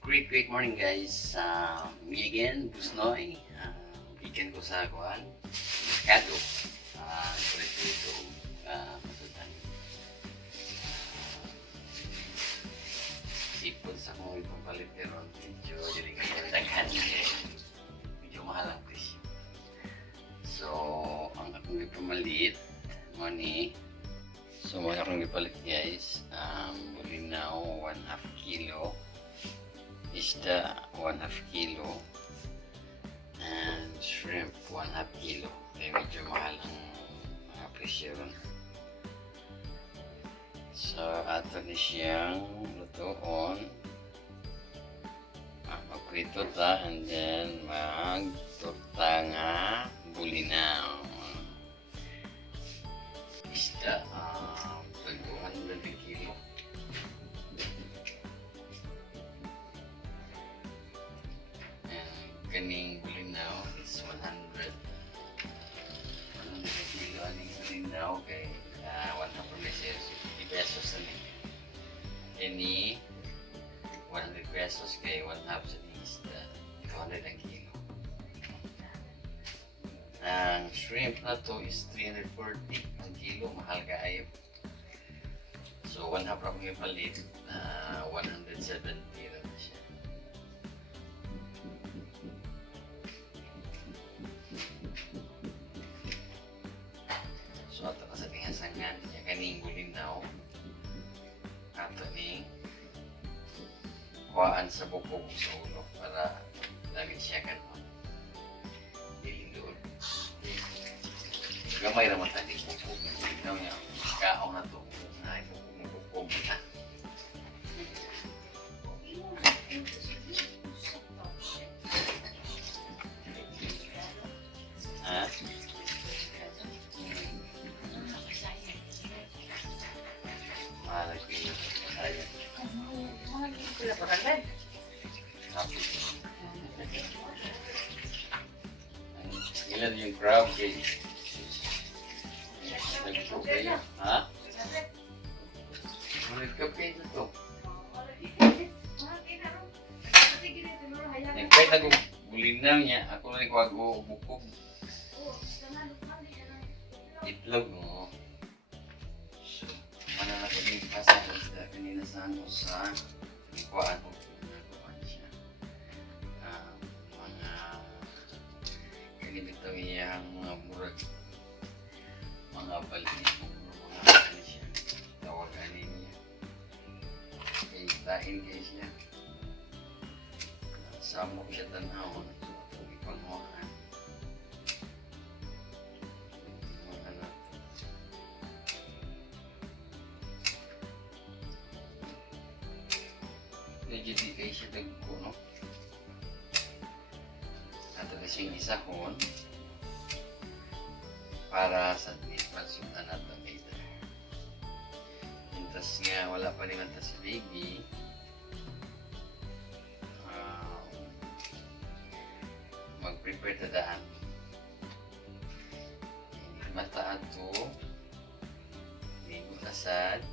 Great morning guys. Me again, Busnoy. Weekend ko sa kuhan. Merkado. Kulit ko ito. Masutan. Sipon sa kong itong palit pero medyo dili ka daghan. Medyo mahal ang presyo. So, ang akong ipamalit money. So, mga akong ipalit guys. Bulinaw 1/2 kilo. Isda 1/2 kilo and shrimp 1/2 kilo. Kaya medyo mahal ang mga presyo ron. So ato ni siyang lutoon. Magprito ta and then magtorta nga bulinaw. Isda 200 kilo. Kaning bulinaw is 100 kilo aning bulinaw kay 100 pesos na ni 100 pesos kay 1/2 sa isda 200 ang kilo. Ang shrimp na to is 340 ang kilo, mahal kaayo. So 1/2 ra kong ipalit, 170 na siya. So ato ka sa tingasangan niya kaning bulinaw ato ni kuhaan sa bukog sa ulo para lagi siya kanon dilindol. Gamay naman tadi bukog ng bulinaw niya kaon na to na ito bukog na. Ilan yung crab kay nagkape ha? Nagkape na to. Nagkape na bulinaw niya. Ako na nagwago bukog. Itlog mo. So, ano na ito yung pasahan sa kanina sa ano sa ikuan mo. Ganito iyang mga murag mga balik mga ano siya tawagan niya kay lain kay siya samok siya tanahon so ipanguhan mga na medyo di kayo siya nagpuno ato kasing isahon para sa pansutan natin dito. Intas nga wala pa naman ta si baby. Mag-prepare ta daan. Mata ato. Asad.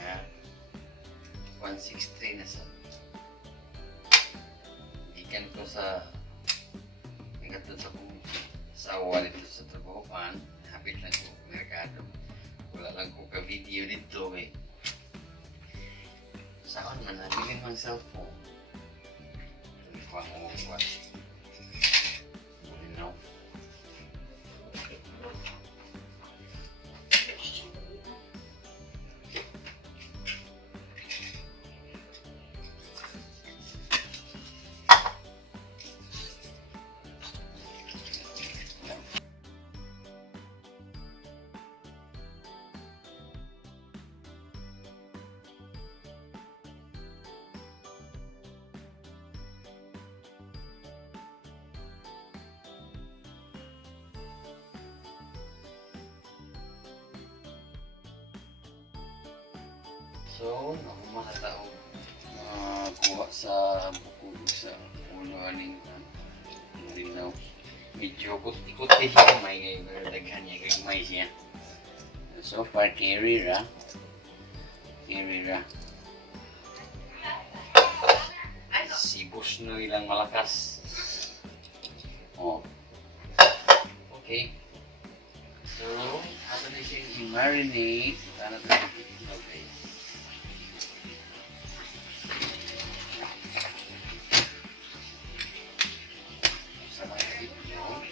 Yeah. 163 na sa ikan ko sa ingatod sa kong asawa dito sa trabahoan. Habit lang ko merkado. Wala lang ko ka-video dito eh. Saan man nabilin mang cellphone. Hindi ko ang uwan. Bulinaw. So, ako mga tao kuha sa bukog sa ulo aning linaw. Medyo kuti-kuti siya may daghan niya may siya. So far carry ra. sibos na ilang malakas. Oh. Okay. So, after na siya i-marinate, sana tayo okay. Sa mga itlog.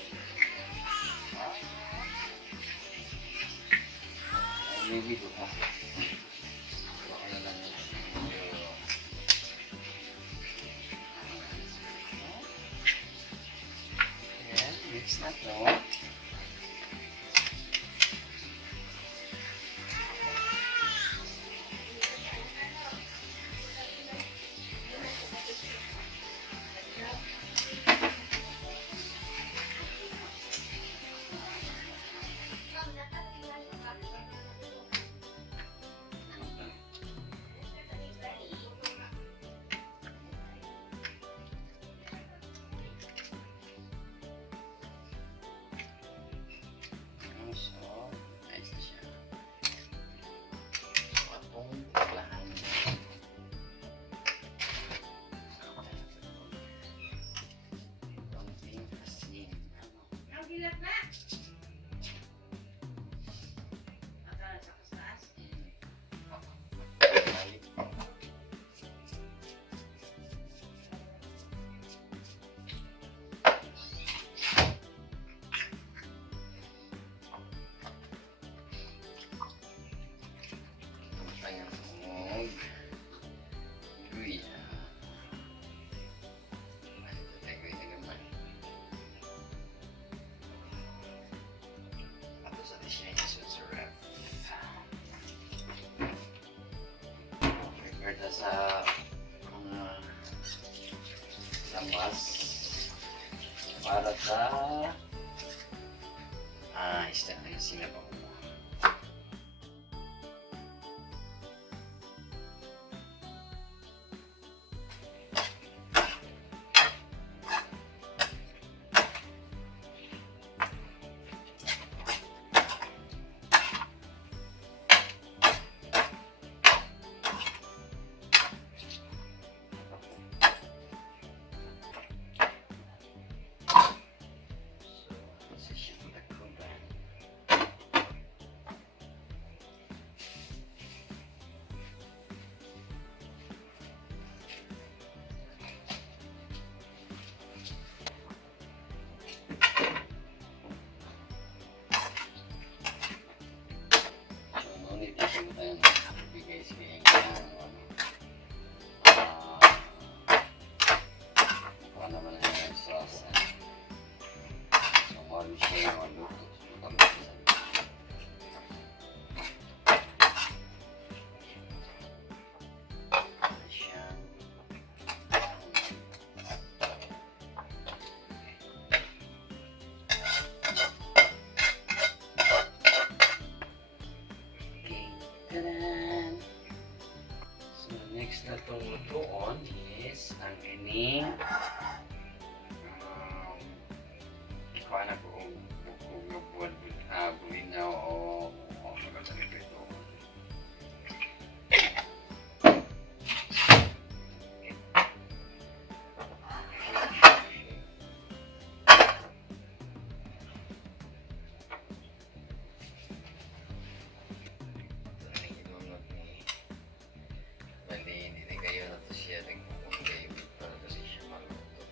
Maybe ito pa. Ano lang yun. Ayan, mix na to. So, nice na siya. So, atong lahan. Konting asin. Ang bilat na! Akala sa kastas? Balik. Ayan, tungog. Luya. Ano ito tayo na naman? Ato sa disya niya sa ref. Prepare na sa mga lamas para sa isda na yung sinabang mo. Tadan! So, next na itong lutoon is ang ining ikuha na ko buwan bulinaw o magandang ito. Bali, hindi kayo na to siya nagpupunggay para kasi siya maluto.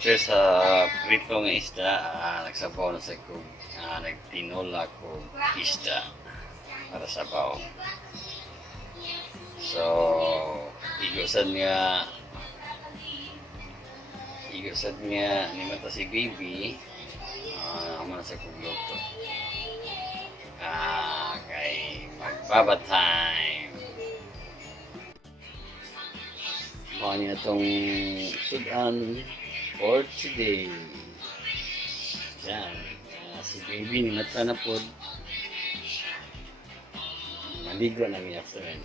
after sa prito nga isda, nagsabaw na sa kog, nagtinola ko isda para sa baw. So, igusan nga ni mata si baby, amo na sa kog luto. Kay magbaba time. Mga niya itong sudan for today. Yan. Si baby ni mata na po. Maligo na niya after yan.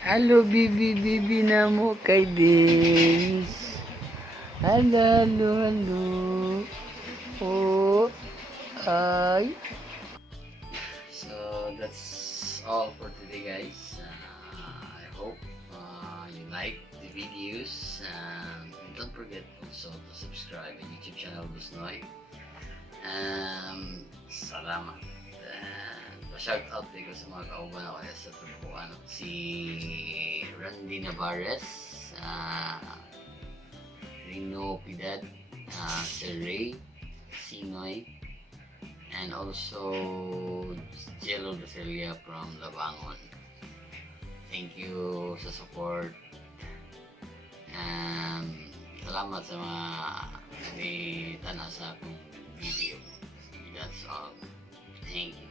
Hello, bibi na mo kay Dins. Hello. Oh, ay. So, that's all for today, guys. I hope you like the videos. Don't forget also to subscribe my YouTube channel, Busnoy. Salamat. Shout out ko sa mga kauban ako sa Tubuan. Si Randy Navarez, Rino Pidad, Sir Ray, Sinoy, and also Jello Dacelia from Labangon. Thank you sa support. Salamat sa mga nagtana sa akong video. That's all. Thank you.